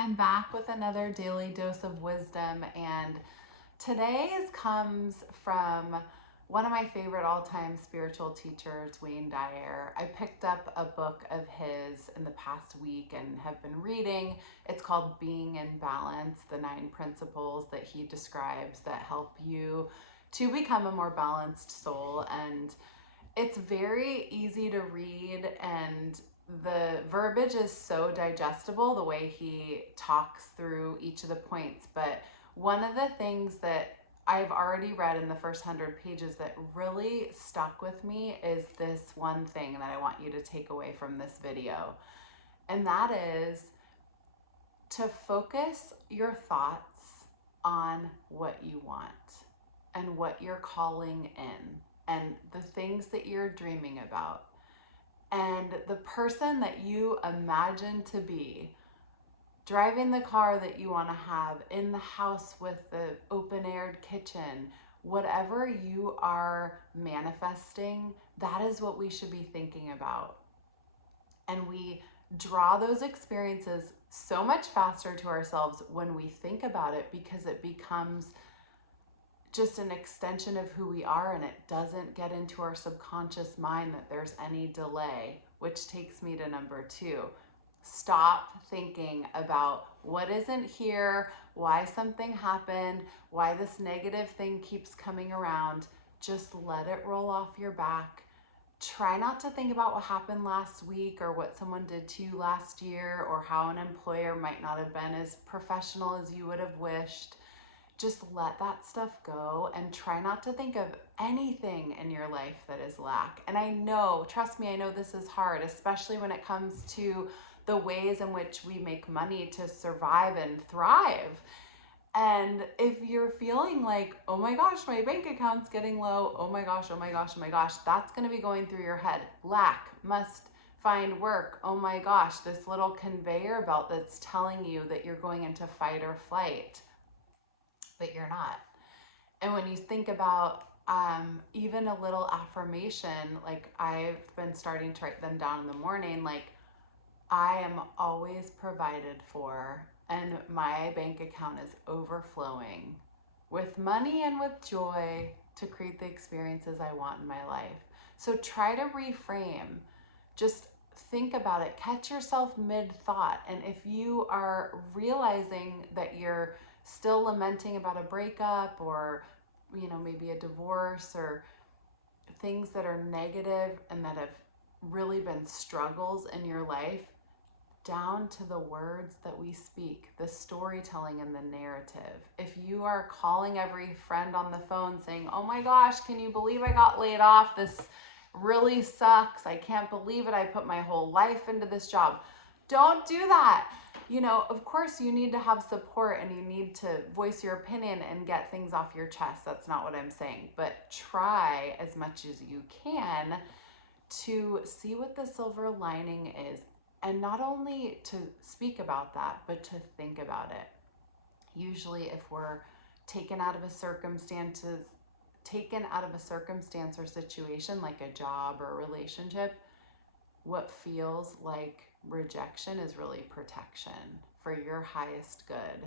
I'm back with another daily dose of wisdom, and today's comes from one of my favorite all-time spiritual teachers, Wayne Dyer. I picked up a book of his in the past week and have been reading. It's called Being in Balance, the 9 principles that he describes that help you to become a more balanced soul. And it's very easy to read, and the verbiage is so digestible the way he talks through each of the points. But one of the things that I've already read in the first 100 pages that really stuck with me is this one thing that I want you to take away from this video. And that is to focus your thoughts on what you want and what you're calling in and the things that you're dreaming about and the person that you imagine to be, driving the car that you want to have, in the house with the open-aired kitchen, whatever you are manifesting, that is what we should be thinking about. And we draw those experiences so much faster to ourselves when we think about it, because it becomes just an extension of who we are, and it doesn't get into our subconscious mind that there's any delay, which takes me to number 2. Stop thinking about what isn't here, why something happened, why this negative thing keeps coming around. Just let it roll off your back. Try not to think about what happened last week or what someone did to you last year or how an employer might not have been as professional as you would have wished. Just let that stuff go and try not to think of anything in your life that is lack. And I know, trust me, I know this is hard, especially when it comes to the ways in which we make money to survive and thrive. And if you're feeling like, oh my gosh, my bank account's getting low, oh my gosh, oh my gosh, oh my gosh, that's going to be going through your head. Lack, must find work, oh my gosh, this little conveyor belt that's telling you that you're going into fight or flight, but you're not. And when you think about even a little affirmation, like I've been starting to write them down in the morning, like I am always provided for and my bank account is overflowing with money and with joy to create the experiences I want in my life. So try to reframe. Just think about it. Catch yourself mid-thought. And if you are realizing that you're still lamenting about a breakup or, maybe a divorce or things that are negative and that have really been struggles in your life, down to the words that we speak, the storytelling and the narrative. If you are calling every friend on the phone saying, oh my gosh, can you believe I got laid off? This really sucks. I can't believe it. I put my whole life into this job. Don't do that. Of course you need to have support and you need to voice your opinion and get things off your chest. That's not what I'm saying. But try as much as you can to see what the silver lining is. And not only to speak about that, but to think about it. Usually if we're taken out of a circumstance or situation, like a job or a relationship, what feels like rejection is really protection for your highest good.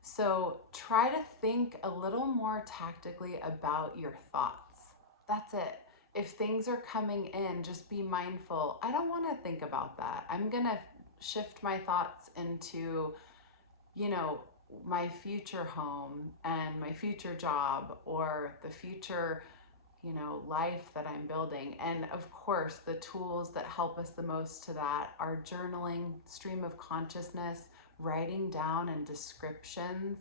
So try to think a little more tactically about your thoughts. That's it. If things are coming in, just be mindful. I don't want to think about that. I'm going to shift my thoughts into, my future home and my future job or the future, life that I'm building. And of course, the tools that help us the most to that are journaling, stream of consciousness, writing down and descriptions,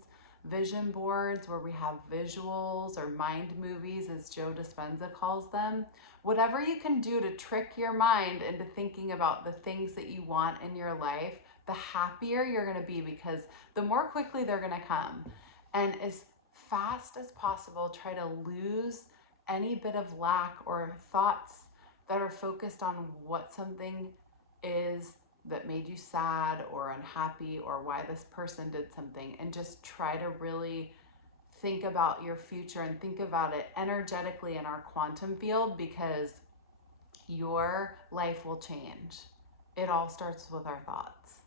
vision boards where we have visuals, or mind movies as Joe Dispenza calls them. Whatever you can do to trick your mind into thinking about the things that you want in your life, the happier you're going to be, because the more quickly they're going to come. And as fast as possible, try to lose any bit of lack or thoughts that are focused on what something is that made you sad or unhappy or why this person did something, and just try to really think about your future and think about it energetically in our quantum field, because your life will change. It all starts with our thoughts.